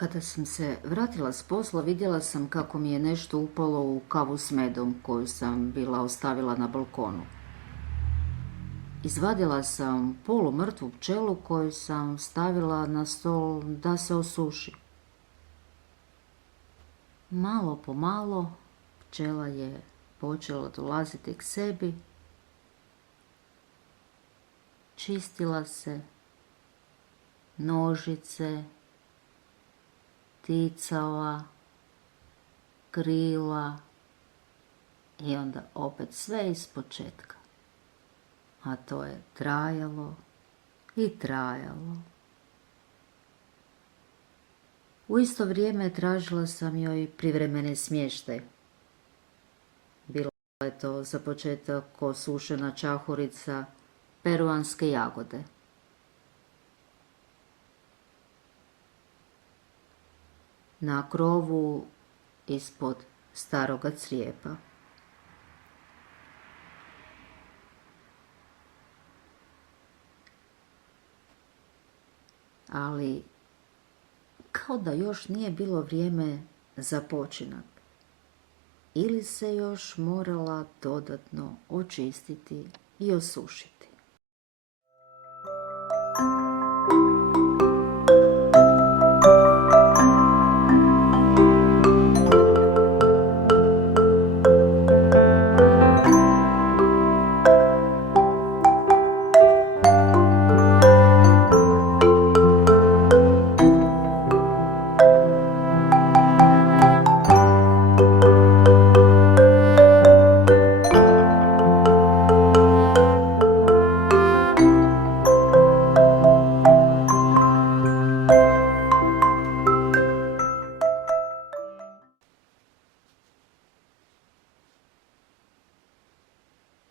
Kada sam se vratila s posla, vidjela sam kako mi je nešto upalo u kavu s medom koju sam bila ostavila na balkonu. Izvadila sam polumrtvu pčelu koju sam stavila na stol da se osuši. Malo po malo pčela je počela dolaziti k sebi, čistila se, nožice, ticala, krila i onda opet sve ispočetka. A to je trajalo i trajalo. U isto vrijeme tražila sam joj privremeni smještaj. Bilo je to za početak osušena čahurica peruanske jagode. Na krovu ispod staroga crijepa. Ali kao da još nije bilo vrijeme za počinak. Ili se još morala dodatno očistiti i osušiti.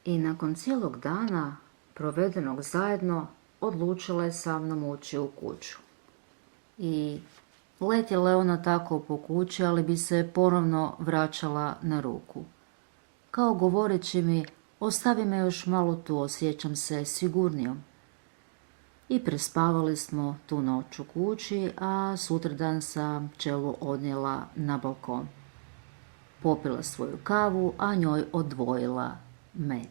I nakon cijelog dana provedenog zajedno odlučila je sa mnom ući u kuću. I letjela je ona tako po kući, ali bi se ponovno vraćala na ruku. Kao govoreći mi, ostavi me još malo tu, osjećam se sigurnijom. I prespavali smo tu noć u kući, a sutradan sam pčelu odnijela na balkon. Popila svoju kavu, a njoj odvojila med.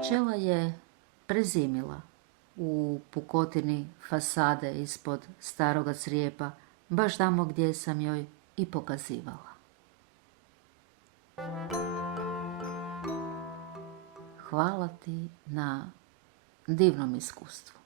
Pčela je prezimila u pukotini fasade ispod staroga crijepa, baš tamo gdje sam joj i pokazivala. Hvala ti na divnom iskustvu.